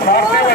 forte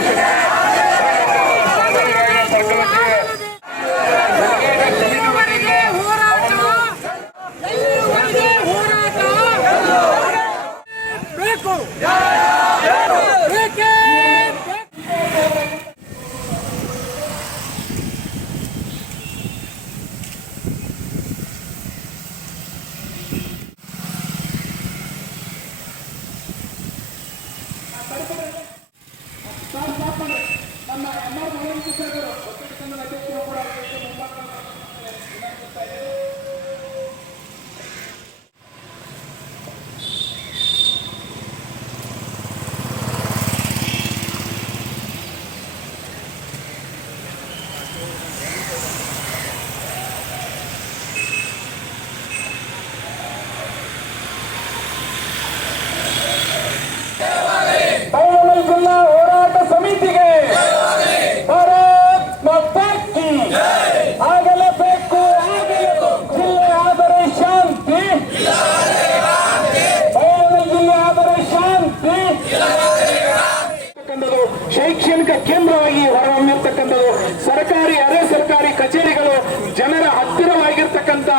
ಶೈಕ್ಷಣಿಕ ಕೇಂದ್ರವಾಗಿ ಹೊರಹೊಮ್ಮಿರ್ತಕ್ಕಂಥದ್ದು ಸರ್ಕಾರಿ, ಅರೆ ಸರ್ಕಾರಿ ಕಚೇರಿಗಳು ಜನರ ಹತ್ತಿರವಾಗಿರ್ತಕ್ಕಂತ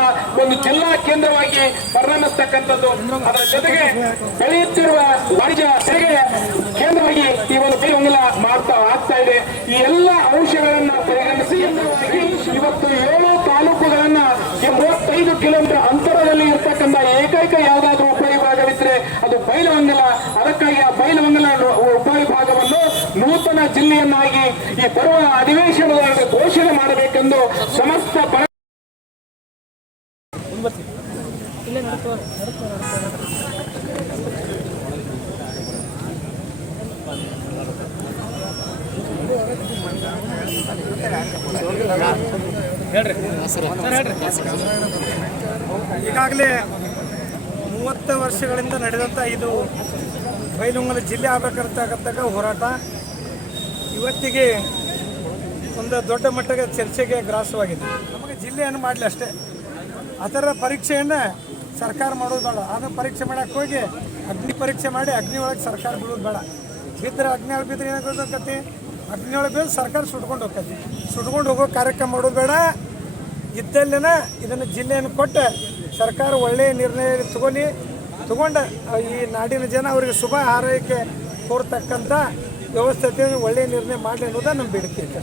ಒಂದು ಜಿಲ್ಲಾ ಕೇಂದ್ರವಾಗಿ ಪರಿಣಮಿಸ್ತಕ್ಕಂಥದ್ದು. ಅದರ ಜೊತೆಗೆ ಬೆಳೆಯುತ್ತಿರುವ ವಾಣಿಜ್ಯ ತೆರಿಗೆ ಕೇಂದ್ರವಾಗಿ ಈ ಒಂದು ಬೆಂಬಲ ಮಾಡ್ತಾ, ಆಗ್ತಾ ಇದೆ. ಈ ಎಲ್ಲ ಅಂಶಗಳನ್ನ ಪರಿಗಣಿಸಿ ಇವತ್ತು ಏಳು ತಾಲೂಕುಗಳನ್ನ ಮೂವತ್ತೈದು ಕಿಲೋಮೀಟರ್ ಅಂತರದಲ್ಲಿ ಇರ್ತಕ್ಕಂಥ ಏಕೈಕ ಯಾವುದಾದ್ರೂ ಉಪಯೋಗವಾಗಲಿದ್ರೆ ಅದು ಬೈಲಮಂಗಲ ಅದಕ್ಕಾಗಿ ಆ ಬೈಲಮಂಗಲ ನೂತನ ಜಿಲ್ಲೆಯನ್ನಾಗಿ ಈ ಬರುವ ಅಧಿವೇಶನದಲ್ಲಿ ಘೋಷಣೆ ಮಾಡಬೇಕೆಂದು ಸಮಸ್ತ ಈಗಾಗಲೇ ಮೂವತ್ತು ವರ್ಷಗಳಿಂದ ನಡೆದಂಥ ಇದು ಬೈಲುಂಗಲ ಜಿಲ್ಲೆ ಆಗಬೇಕಂತಕ್ಕಂಥ ಹೋರಾಟ. ಇವತ್ತಿಗೆ ಒಂದು ದೊಡ್ಡ ಮಟ್ಟದ ಚರ್ಚೆಗೆ ಗ್ರಾಸವಾಗಿದೆ. ನಮಗೆ ಜಿಲ್ಲೆಯನ್ನು ಮಾಡಲಿ ಅಷ್ಟೇ. ಅದರ ಪರೀಕ್ಷೆಯನ್ನು ಸರ್ಕಾರ ಮಾಡೋದು ಬೇಡ. ಅದನ್ನು ಪರೀಕ್ಷೆ ಮಾಡೋಕ್ಕೆ ಹೋಗಿ ಅಗ್ನಿ ಪರೀಕ್ಷೆ ಮಾಡಿ ಅಗ್ನಿ ಒಳಗೆ ಸರ್ಕಾರ ಬೀಳೋದು ಬೇಡ. ಬಿದ್ದರೆ ಅಗ್ನಿ ಒಳಗೆ ಬಿದ್ದರೆ ಏನಾಗೋದಕ್ಕತಿ ಅಗ್ನಿ ಒಳಗೆ ಬೀಳ್ ಸರ್ಕಾರ ಸುಟ್ಕೊಂಡು ಹೋಗ್ತೈತಿ. ಸುಟ್ಕೊಂಡು ಹೋಗೋ ಕಾರ್ಯಕ್ರಮ ಮಾಡೋದು ಬೇಡ. ಇದ್ದಲ್ಲೇನ ಇದನ್ನು ಜಿಲ್ಲೆಯನ್ನು ಕೊಟ್ಟು ಸರ್ಕಾರ ಒಳ್ಳೆಯ ನಿರ್ಣಯ ತಗೊಳ್ಳಿ ತಗೊಂಡು ಈ ನಾಡಿನ ಜನ ಅವರಿಗೆ ಶುಭ ಆರೈಕೆ ಕೋರ್ತಕ್ಕಂಥ ವ್ಯವಸ್ಥೆ ಒಳ್ಳೆಯ ನಿರ್ಣಯ ಮಾಡಲಿ ಅನ್ನೋದೇ ನಮ್ಮ ಬೇಡಿಕೆ ಇದೆ.